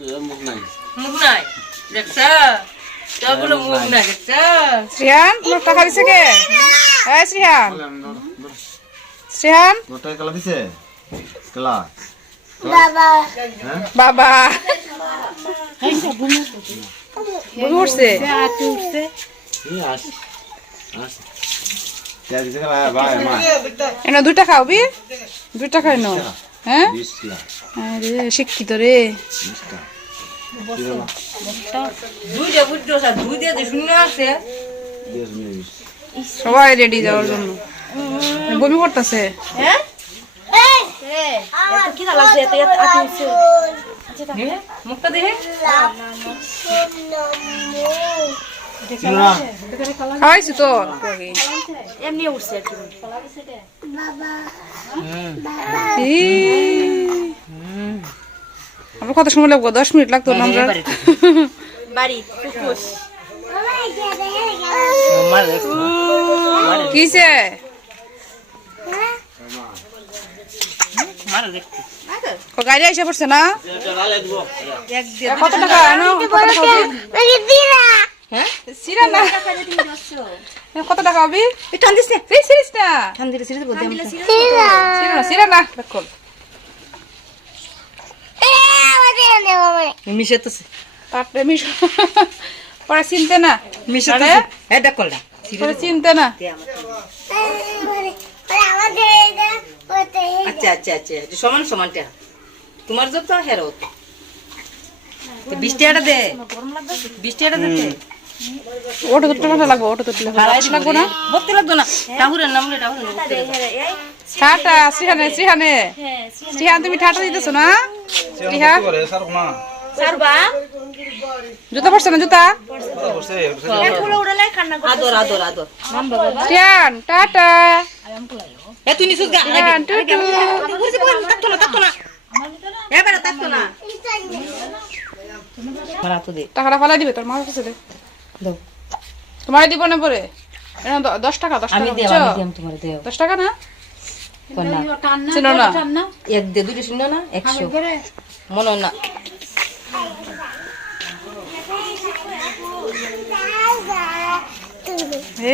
মুখ নাই মুখ নাই দেখছ সবগুলো মুখ নাই দেখছ শ্রেয়ান তোমার টাকা দিছে কে এই শ্রেয়ান শ্রেয়ান গোটাই কলা দিছে কলা বাবা বুঝে উঠছে কে দিছে কলা ভাই মা এনে 2 টাকা হবি 2 টাকা এনো হ্যাঁ 20 টাকা আরে শিক্ষিত রে 20 টাকা দুইটা বুঝছো স্যার দুই দিয়ে শূন্য আছে 10 মিনিট সবাই রেডি যাওয়ার জন্য বমি করতেছে হ্যাঁ কি লাগছে এত আতিছে মুখটা দেখে খাওয়াইছি তো এমনি উঠছে আর কি আমরা কত সময় লাগবো 10 মিনিট লাগতো না আমরা বাড়ি ফুকুস কিসে মারা দেখতে গাড়ি এসে পড়ছে না এক দিয়ে কত টাকা আনো কত টাকা হবে? হ্যাঁ সিরা না কত টাকা হবে টান দিস এই সিরিজ না টান দিলে সিরিজ বলতে সিরা না দেখো মিশাতেছে তারপরে মিশ পরে চিনতে না মিশাতেছে এই দেখ কলটা পরে চিনতে না আচ্ছা আচ্ছা আচ্ছা সমান সমানটা তোমার যত হেরো তো 20 টাকাটা দে 20 টাকাটা দে ওটা তো টাকা লাগবে ওটা তো লাগবে না বলতে লাগতো না টাহুরের নাম টাটা শ্রীহানে শ্রীহান তুমি টাটা দিতেছো না শ্রীহান সারবা জুতা পড়ছে না জুতা ফুলে উড়ালে কান্না করে আদর আদর আদর শ্রীহান টাটা এ তুই নিছুস গা শ্রীহান টুটু ঘুরছে বল তাকতো না এবারে তাকতো না মারা তো দে টাকাটা ফালাই দিবে তোর মার কাছে দে দাও তোমার দিব না পরে 10 টাকা 10 আমি টাকা দেব আমি তোমারে দেব 10 টাকা না কোননা চিনো না এক দে দুটো শূন্য না 100 মনে না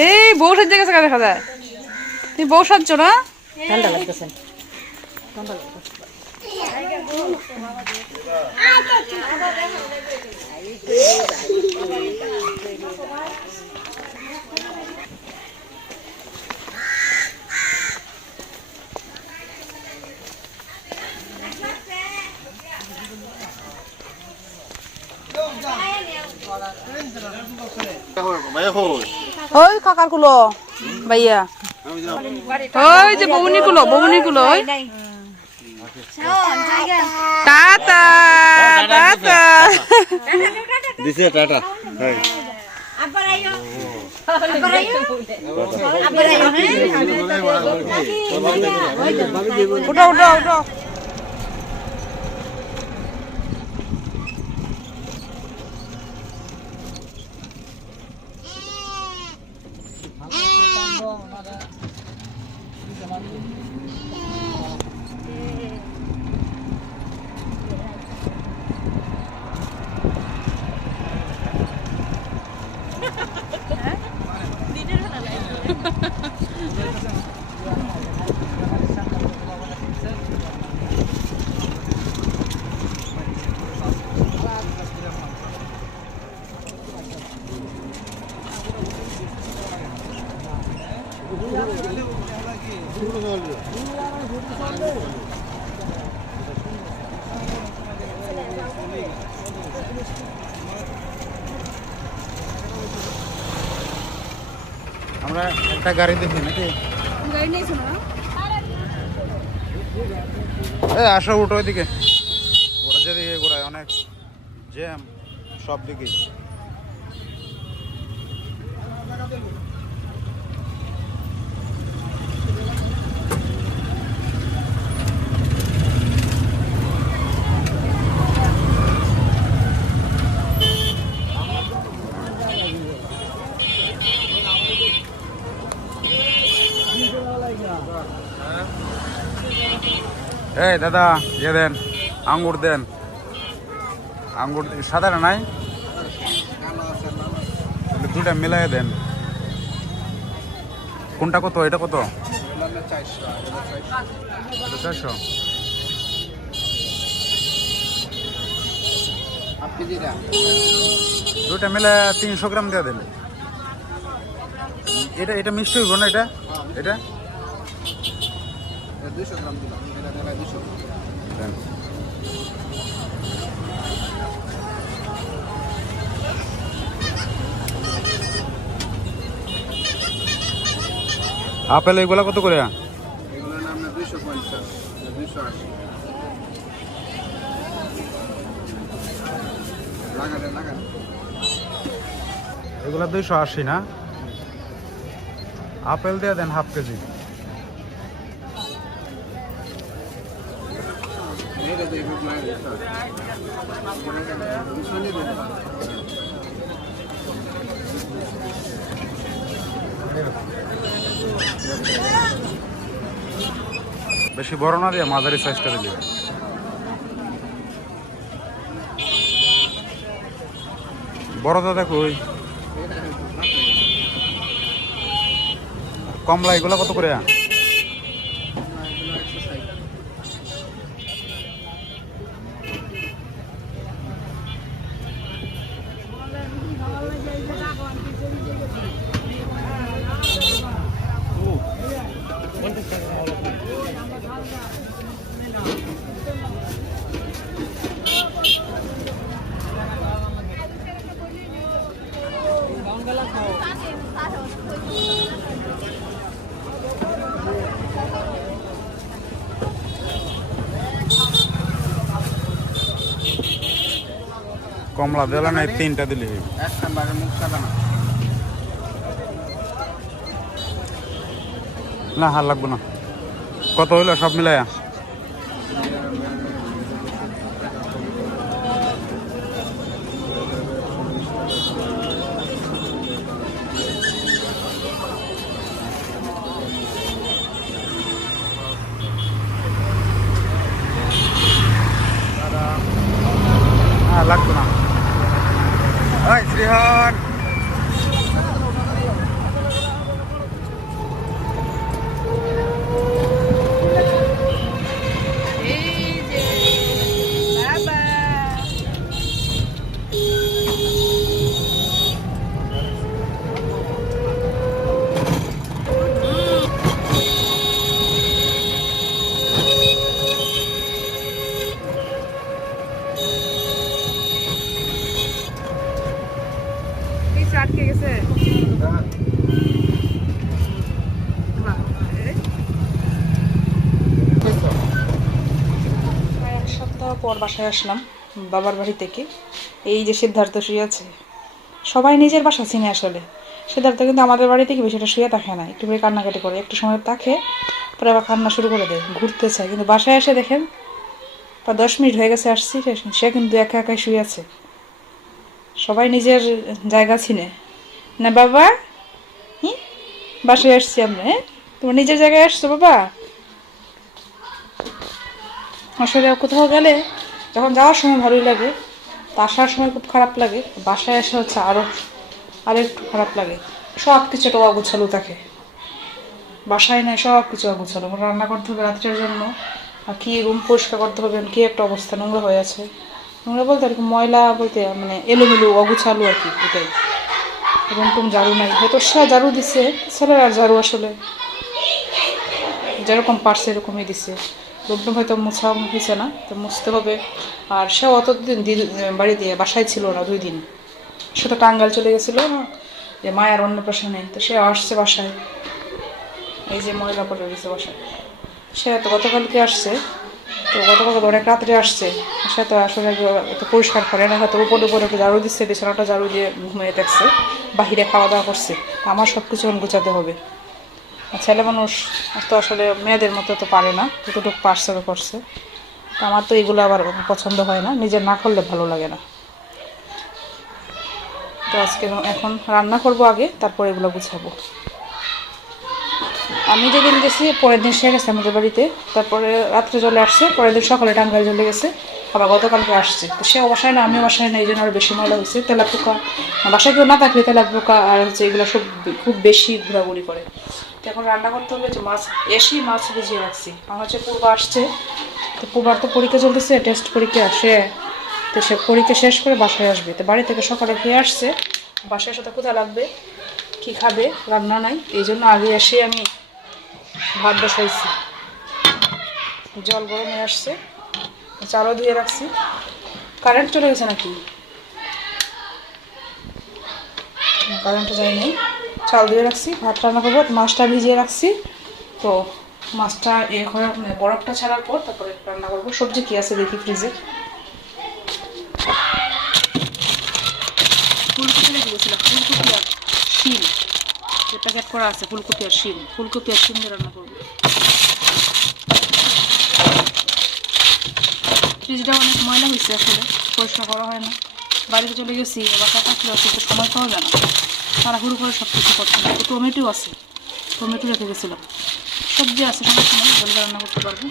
এই বউ সাজ্জা গেছে দেখা যায় তুই বউ সাজছো না ঠান্ডা লাগতেছে ভাই কই ওই কাকার কুলো ভাইয়া ওই যে বউনি কুলো ওই টাটা টাটা দিছে টাটা হাই আবার আইও আবার আইও উঠো উঠো উঠো আমরা একটা গাড়ি দেখি নাকি গাড়ি নিয়েছো না আসো উঠো ওইদিকে ওরা যেদিকে ঘোরায় অনেক জ্যাম সব দিকেই এই দাদা ইয়ে দেন আঙ্গুর দেন আঙ্গুর সাদাটা নাই, তাহলে দুটা মিলাই দেন। কোনটা কত, এটা কত? 400। দুটা মিলে 300 গ্রাম দিয়ে দেন। এটা এটা মিষ্টি হইব না? এটা এটা 200 গ্রাম দিলাম, এটা 200 দেন। আপেল এগুলা কত করে? এগুলোর নাম 250, 280। এগুলা 280 না? আপেল দিয়ে দেন হাফ কেজি। বেশি বড় না দিয়ে মাঝারি সাইজটা দিলে। বড়টা দেখো। ওই কমলা এগুলো কত করে? কমলা দিলে না, 3টা দিলে না। হার লাগবো না। কত হইলো সব মিলাইয়া? লাগতো না। ওই শ্রীহন, আটকে গেছে। এক সপ্তাহ পর বাসায় আসলাম বাবার বাড়ি থেকে। এই যে সিদ্ধার্থ শুয়ে আছে। সবাই নিজের বাসা চিনে আসলে। সিদ্ধার্থ কিন্তু আমাদের বাড়ি থেকে বেশিটা শুয়ে থাকে না, একটু করে কান্নাকাটি করে, একটু সময় থাকে, পরে আবার কান্না শুরু করে দেয়, ঘুরতে চায়। কিন্তু বাসায় এসে দেখেন প্রায় 10 মিনিট হয়ে গেছে আসছি, সে কিন্তু একা একাই শুয়ে আছে। সবাই নিজের জায়গা চিনে না বাবা। বাসায় আসছি আমরা। তোমার নিজের জায়গায় আসছো বাবা? আসলে কোথাও গেলে যখন যাওয়ার সময় ভালোই লাগে, তা আসার সময় খুব খারাপ লাগে, বাসায় আসা হচ্ছে আরও একটু খারাপ লাগে। সব কিছু একটা অগোছালো থাকে বাসায়, নাই সব কিছু অগোছালো। রান্না করতে হবে রাত্রের জন্য, আর কি রুম পরিষ্কার করতে হবে, কি একটা অবস্থা, নোংরা হয়ে আছে। নোংরা বলতে আর কি ময়লা বলতে মানে এলোমেলো অগোছালো আর কি, এটাই। রুম টুম ঝাড়ু নাই, হয়তো সে ঝাড়ু দিচ্ছে, ছেলের আর ঝাড়ু আসলে যেরকম পারছে এরকমই দিচ্ছে। রুম টুম হয়তো মোছা হয়েছে না, তো মুছতে হবে। আর সে অতদিন বাড়ি দিয়ে বাসায় ছিল না, 2 দিন। সে তো টাঙ্গাইল চলে গেছিলো না, যে মায়ের অন্নপ্রাশনে, তো সে আসছে বাসায়। এই যে ময়লা পড়ে গেছে বাসায়। সে তো গতকালকে আসছে, তো গতকালকে অনেক রাত্রে আসছে। সে তো আসলে একটু পরিষ্কার করে না, হয়তো উপরে একটু ঝাড়ু দিচ্ছে, বিছানাটা ঝাড়ু দিয়ে ঘুমিয়ে থাকছে, বাহিরে খাওয়া দাওয়া করছে। আমার সব কিছু গোছাতে হবে। ছেলে মানুষ তো আসলে মেয়েদের মতো তো পারে না, যতটুকু পারছে করছে। তো আমার তো এগুলো আবার পছন্দ হয় না, নিজের না করলে ভালো লাগে না। তো আজকে এখন রান্না করব আগে, তারপর এগুলো গুছাবো। আমি যেদিন গেছি পরের দিন সে গেছে আমাদের বাড়িতে, তারপরে রাত্রে চলে আসছে, পরের দিন সকালে টাঙ্গাইল চলে গেছে। আবার গতকালকে আসছে, তো সেও বাসায় না আমিও বাসায় না, এই জন্য আরও বেশি ময়লা হয়েছে। তেলাপোকা বাসায় কেউ না থাকলে তেলাপোকা আর হচ্ছে এগুলো সব খুব বেশি ঘোরাঘুরি করে। তো এখন রান্না করতে হবে, যে মাছ এসেই মাছ ভিজিয়ে রাখছি। আমার হচ্ছে পূর্বা আসছে, তো পূর্বার তো পরীক্ষা চলতেছে, টেস্ট পরীক্ষা আসে, তো সে পরীক্ষা শেষ করে বাসায় আসবে। তো বাড়ি থেকে সকালে খেয়ে আসছে, বাসায় সাথে কোথায় লাগবে, কি খাবে, রান্না নাই, এই জন্য আগে এসে আমি ভাত বসাইছি। জল গরম হয়ে আসছে, চালও ধুয়ে রাখছি। কারেন্ট চলে গেছে নাকি? কারেন্টও যায়নি। চাল ধুয়ে রাখছি, ভাত রান্না করবো, মাছটা ভিজিয়ে রাখছি। তো মাছটা বরফটা ছাড়ার পর তারপরে রান্না করবো। সবজি কি আছে দেখি ফ্রিজে। ফুলকপি রেখে গেছিলাম, ফুলকপি আর শিম, যে প্যাকেট করা আছে ফুলকপি আর শিম, ফুলকপি আর শিম দিয়ে রান্না করবো। ফ্রিজটা অনেক ময়লা হয়েছে, আসলে পরিষ্কার করা হয় না। বাড়িতে চলে গেছি, বাসা থাকলে অত সময় পাওয়া যায় না, তাড়াহুড়ো করে সব কিছু করতে হবে। টমেটো আছে, টমেটো রেখে গেছিলাম, সবজি আছে, সময় সময় জলদি রান্না করতে পারবো।